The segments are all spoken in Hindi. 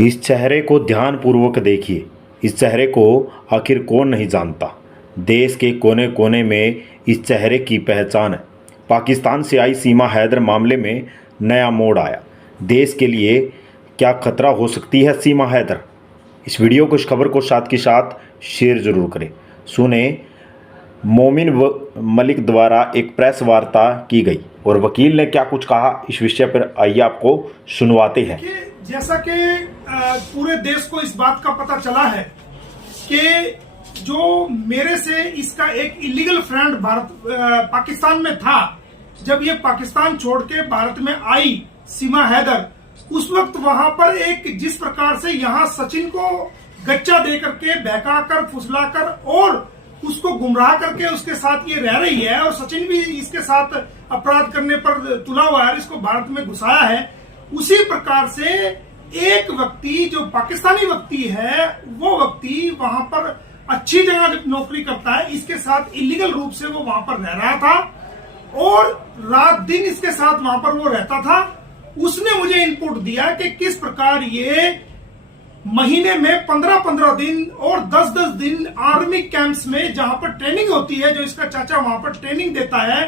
इस चेहरे को ध्यानपूर्वक देखिए। इस चेहरे को आखिर कौन नहीं जानता। देश के कोने कोने में इस चेहरे की पहचान है। पाकिस्तान से आई सीमा हैदर मामले में नया मोड़ आया। देश के लिए क्या खतरा हो सकती है सीमा हैदर? इस वीडियो को, इस खबर को साथ के साथ शेयर जरूर करें। सुने, मोमिन मलिक द्वारा एक प्रेस वार्ता की गई और वकील ने क्या कुछ कहा, इस विषय पर आइए आपको सुनवाते हैं। जैसा कि पूरे देश को इस बात का पता चला है कि जो मेरे से इसका एक इलीगल फ्रेंड पाकिस्तान में था, जब ये पाकिस्तान छोड़ के भारत में आई सीमा हैदर, उस वक्त वहां पर एक जिस प्रकार से यहाँ सचिन को गच्चा दे करके बहकाकर फुसलाकर और उसको गुमराह करके उसके साथ ये रह रही है और सचिन भी इसके साथ अपराध करने पर तुला हुआ है, इसको भारत में घुसाया है। उसी प्रकार से एक व्यक्ति जो पाकिस्तानी व्यक्ति है, वो व्यक्ति वहां पर अच्छी जगह नौकरी करता है, इसके साथ इलीगल रूप से वो वहां पर रह रहा था और रात दिन इसके साथ वहां पर वो रहता था। उसने मुझे इनपुट दिया कि किस प्रकार ये महीने में 15-15 दिन और 10-10 दिन आर्मी कैंप्स में, जहां पर ट्रेनिंग होती है, जो इसका चाचा वहां पर ट्रेनिंग देता है,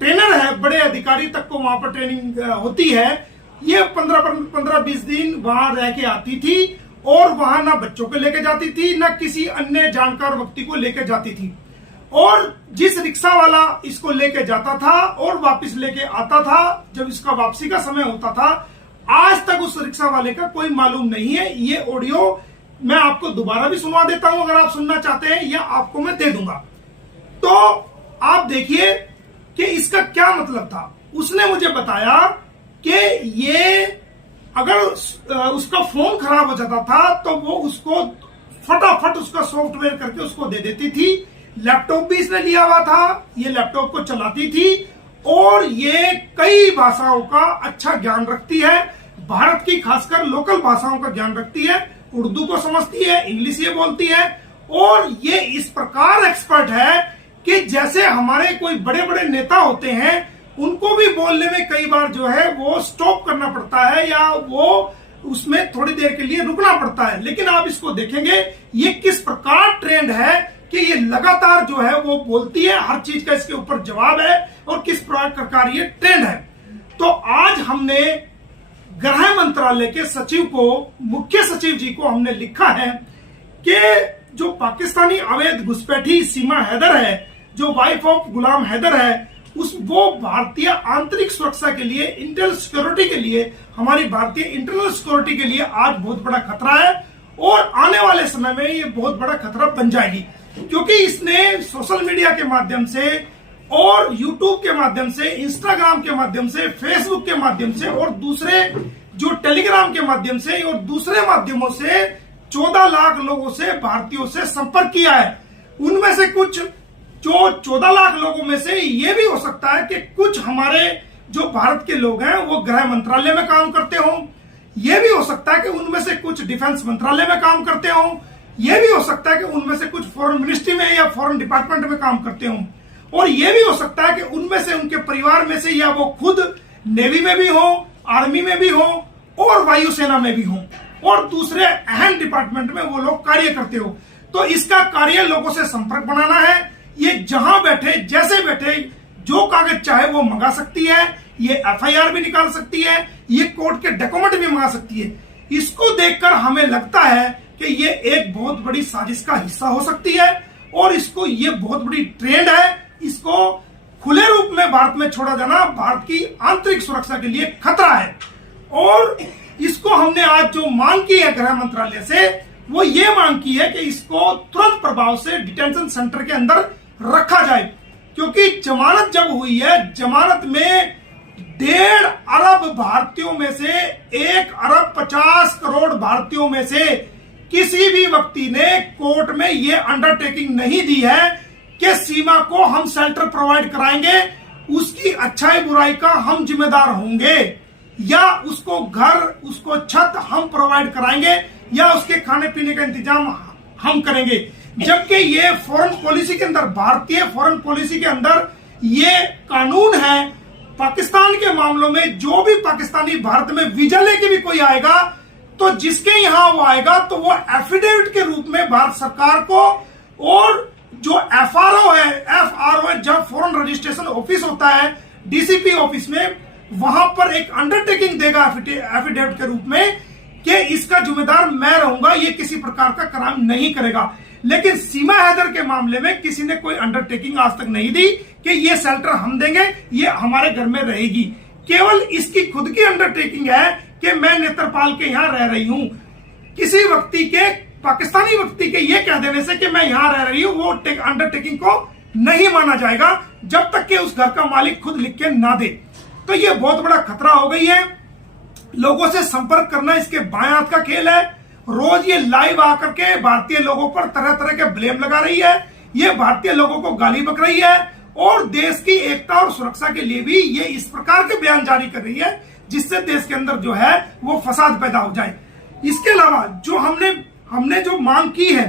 ट्रेनर है, बड़े अधिकारी तक को वहां पर ट्रेनिंग होती है, ये 15-20 दिन वहां रह के आती थी और वहां ना बच्चों को लेके जाती थी, ना किसी अन्य जानकार व्यक्ति को लेके जाती थी। और जिस रिक्शा वाला इसको लेके जाता था और वापस लेके आता था, जब इसका वापसी का समय होता था, आज तक उस रिक्शा वाले का कोई मालूम नहीं है। ये ऑडियो मैं आपको दोबारा भी सुनवा देता हूं अगर आप सुनना चाहते हैं, या आपको मैं दे दूंगा। तो आप देखिए कि इसका क्या मतलब था। उसने मुझे बताया कि ये अगर उसका फोन खराब हो जाता था तो वो उसको फटाफट उसका सॉफ्टवेयर करके उसको दे देती थी। लैपटॉप भी इसने लिया हुआ था, ये लैपटॉप को चलाती थी और ये कई भाषाओं का अच्छा ज्ञान रखती है। भारत की खासकर लोकल भाषाओं का ज्ञान रखती है, उर्दू को समझती है, इंग्लिश ये बोलती है और ये इस प्रकार एक्सपर्ट है कि जैसे हमारे कोई बड़े बड़े नेता होते हैं, उनको भी बोलने में कई बार जो है वो स्टॉप करना पड़ता है या वो उसमें थोड़ी देर के लिए रुकना पड़ता है। लेकिन आप इसको देखेंगे ये किस प्रकार ट्रेंड है कि ये लगातार जो है वो बोलती है, हर चीज का इसके ऊपर जवाब है और किस प्रकार ये ट्रेंड है। तो आज हमने गृह मंत्रालय के सचिव को, मुख्य सचिव जी को हमने लिखा है कि जो पाकिस्तानी अवैध घुसपैठी सीमा हैदर है, जो वाइफ ऑफ गुलाम हैदर है, वो भारतीय आंतरिक सुरक्षा के लिए, इंटरनल सिक्योरिटी के लिए, हमारी भारतीय इंटरनल सिक्योरिटी के लिए आज बहुत बड़ा खतरा है और आने वाले समय में ये बहुत बड़ा खतरा बन जाएगी, क्योंकि इसने सोशल मीडिया के माध्यम से और यूट्यूब के माध्यम से, इंस्टाग्राम के माध्यम से, फेसबुक के माध्यम से और दूसरे जो टेलीग्राम के माध्यम से और दूसरे माध्यमों से 14 लाख लोगों से, भारतीयों से संपर्क किया है। उनमें से कुछ, जो 14 लाख लोगों में से ये भी हो सकता है कि कुछ हमारे जो भारत के लोग हैं वो गृह मंत्रालय में काम करते हों, ये भी हो सकता है कि उनमें से कुछ डिफेंस मंत्रालय में काम करते हों, ये भी हो सकता है कि उनमें से कुछ फॉरेन मिनिस्ट्री में या फॉरेन डिपार्टमेंट में काम करते हों, और ये भी हो सकता है कि उनमें से, उनके परिवार में से, या वो खुद नेवी में भी हो, आर्मी में भी हो और वायुसेना में भी हो और दूसरे अहम डिपार्टमेंट में वो लोग कार्य करते हो। तो इसका कार्य लोगों से संपर्क बनाना है। ये जहां बैठे, जैसे बैठे, जो कागज चाहे वो मंगा सकती है, ये FIR भी निकाल सकती है, ये कोर्ट के डॉक्यूमेंट भी मंगा सकती है। इसको देखकर हमें लगता है कि ये एक बहुत बड़ी साजिश का हिस्सा हो सकती है और इसको, ये बहुत बड़ी ट्रेंड है। इसको खुले रूप में भारत में छोड़ा जाना भारत की आंतरिक सुरक्षा के लिए खतरा है और इसको हमने आज जो मांग की है गृह मंत्रालय से, वो ये मांग की है कि इसको तुरंत प्रभाव से डिटेंशन सेंटर के अंदर रखा जाए, क्योंकि जमानत जब हुई है, जमानत में 1.5 अरब भारतीयों में से 1 अरब 50 करोड़ भारतीयों में से किसी भी व्यक्ति ने कोर्ट में ये अंडरटेकिंग नहीं दी है कि सीमा को हम शेल्टर प्रोवाइड कराएंगे, उसकी अच्छाई बुराई का हम जिम्मेदार होंगे, या उसको घर, उसको छत हम प्रोवाइड कराएंगे, या उसके खाने पीने का इंतजाम हम करेंगे। जबकि ये फॉरेन पॉलिसी के अंदर, भारतीय फॉरेन पॉलिसी के अंदर ये कानून है, पाकिस्तान के मामलों में जो भी पाकिस्तानी भारत में वीजा लेके भी कोई आएगा तो जिसके यहां वो आएगा तो वो एफिडेविट के रूप में भारत सरकार को, और जो एफआरओ है जब फॉरेन रजिस्ट्रेशन ऑफिस होता है डीसीपी ऑफिस में, वहां पर एक अंडरटेकिंग देगा एफिडेविट के रूप में कि इसका जिम्मेदार मैं रहूंगा, ये किसी प्रकार का क्राइम नहीं करेगा। लेकिन सीमा हैदर के मामले में किसी ने कोई अंडरटेकिंग आज तक नहीं दी कि ये शेल्टर हम देंगे, ये हमारे घर में रहेगी। केवल इसकी खुद की अंडरटेकिंग है कि मैं नेत्रपाल के यहां रह रही हूं। किसी व्यक्ति के, पाकिस्तानी व्यक्ति के ये कह देने से कि मैं यहां रह रही हूं, वो अंडरटेकिंग को नहीं माना जाएगा जब तक कि उस घर का मालिक खुद लिख के ना दे। तो ये बहुत बड़ा खतरा हो गई है। लोगों से संपर्क करना इसके बाएं हाथ का खेल है। रोज ये लाइव आकर के भारतीय लोगों पर तरह तरह के ब्लेम लगा रही है, ये भारतीय लोगों को गाली बक रही है, और देश की एकता और सुरक्षा के लिए भी ये इस प्रकार के बयान जारी कर रही है जिससे देश के अंदर जो है वो फसाद पैदा हो जाए। इसके अलावा जो हमने जो मांग की है,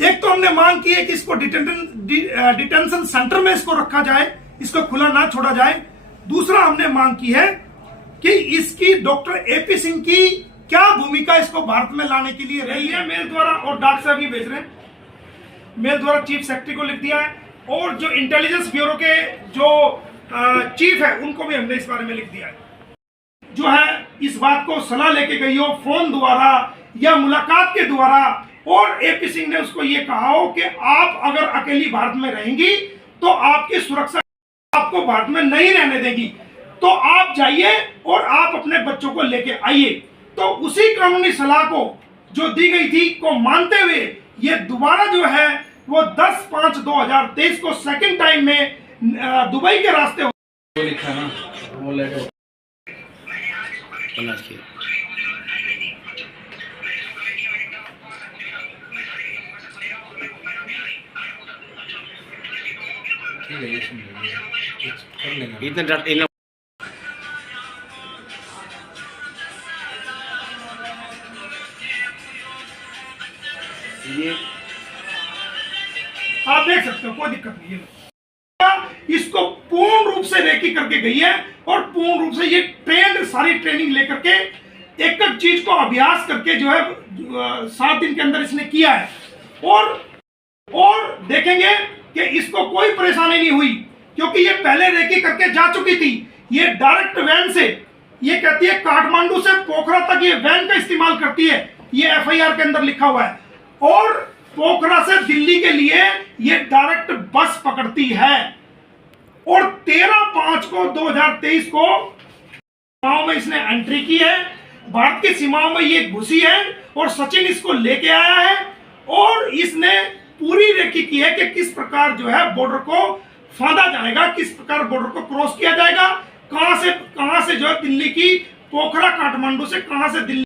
एक तो हमने मांग की है कि इसको डिटेंशन सेंटर में इसको रखा जाए, इसको खुला ना छोड़ा जाए। दूसरा हमने मांग की है कि इसकी डॉक्टर एपी सिंह की क्या भूमिका इसको भारत में लाने के लिए रही है। मेल द्वारा, और डॉक्टर साहब भी भेज रहे हैं, मेल द्वारा चीफ सेक्रेटरी को लिख दिया है, और जो इंटेलिजेंस ब्यूरो के जो चीफ है उनको भी हमने इस बारे में लिख दिया है। जो है इस बात को सलाह लेके गई हो फोन द्वारा या मुलाकात के द्वारा, और एपी सिंह ने उसको ये कहा हो कि आप अगर अकेली भारत में रहेंगी तो आपकी सुरक्षा आपको भारत में नहीं रहने देगी, तो आप जाइए और आप अपने बच्चों को लेके आइए। तो उसी कानूनी सलाह को जो दी गई थी को मानते हुए ये दोबारा जो है वो 10/5/2023 को सेकंड टाइम में दुबई के रास्ते लिखा ना वो लेटर ठीक है, ये सुन लीजिए, कर लेंगे। ये आप देख सकते हो, कोई दिक्कत नहीं है। इसको पूर्ण रूप से रेकी करके गई है, और पूर्ण रूप से ये सारी ट्रेनिंग लेकर के एक एक चीज को अभ्यास करके जो है 7 दिन के अंदर इसने किया है। और देखेंगे कि इसको कोई परेशानी नहीं हुई, क्योंकि ये पहले रेकी करके जा चुकी थी। ये डायरेक्ट वैन से, ये कहती है काठमांडू से पोखरा तक ये वैन का इस्तेमाल करती है, ये एफआईआर के अंदर लिखा हुआ है। और पोखरा से दिल्ली के लिए ये डायरेक्ट बस पकड़ती है, और 13/5/2023 को सीमाओं में इसने एंट्री की है, भारत की सीमाओं में ये घुसी है, और सचिन इसको लेके आया है, और इसने पूरी रेकी की है कि किस प्रकार जो है बॉर्डर को फांदा जाएगा, किस प्रकार बॉर्डर को क्रॉस किया जाएगा, कहां से जो है दिल्ली की पोखरा, काठमांडू से कहां से दिल्ली